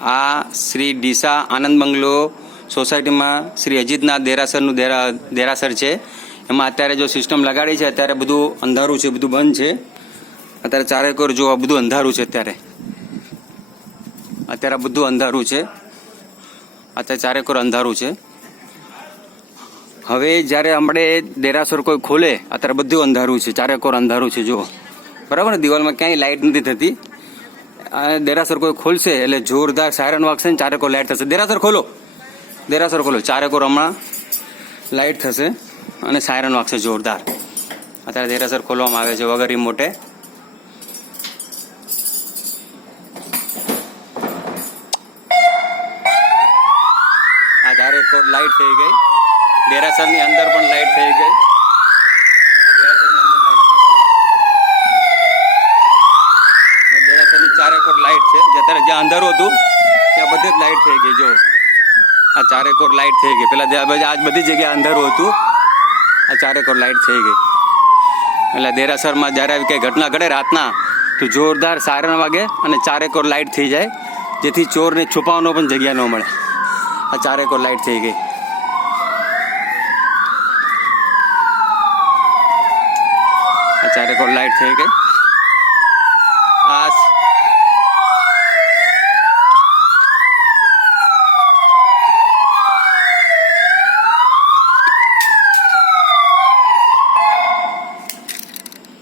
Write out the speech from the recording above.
આ શ્રી ડીસા આનંદ બંગલો સોસાયટીમાં શ્રી અજીતનાથ દેરાસરનું દેરાસર છે. એમાં અત્યારે જો સિસ્ટમ લગાડી છે, અત્યારે બધું અંધારું છે, બધું બંધ છે. અત્યારે ચારેકોર જો બધું અંધારું છે. અત્યારે બધું અંધારું છે. અત્યારે ચારેકોર અંધારું છે. હવે જ્યારે આપણે દેરાસર કોઈ ખોલે, અત્યારે બધું અંધારું છે, ચારેકોર અંધારું છે. જો બરાબર ને, દિવાલમાં ક્યાંય લાઇટ નથી થતી. દેરાસર કોઈ ખોલશે એટલે જોરદાર સાયરન વાગશે ને ચારેકોર લાઇટ થશે. દેરાસર ખોલો, દેરાસર ખોલો, ચારેકોર હમણાં લાઇટ થશે અને સાયરન વાગશે જોરદાર. અત્યારે દેરાસર ખોલવામાં આવે છે વગર રિમોટે. આ ચારેકોર લાઇટ થઈ ગઈ. દેરાસરની અંદર પણ લાઇટ થઈ ગઈ. દેરાસરની ચારેકોર લાઇટ છે. અત્યારે જ્યાં અંધારું હતું ત્યાં બધી જ લાઇટ થઈ ગઈ. જો આ ચારેકોર લાઇટ થઈ ગઈ. પેલા આજ બધી જગ્યાએ અંધારું હતું, આ ચારેકોર લાઇટ થઈ ગઈ. એટલે દેરાસરમાં જ્યારે આવી કંઈ ઘટના ઘટે રાતના તો જોરદાર સાયરન વાગે અને ચારેકોર લાઇટ થઈ જાય, જેથી ચોરને છુપાવવાનો પણ જગ્યા ન મળે. આ ચારેકોર લાઇટ થઈ ગઈ. આ ચારેકોર લાઇટ થઈ ગઈ. આ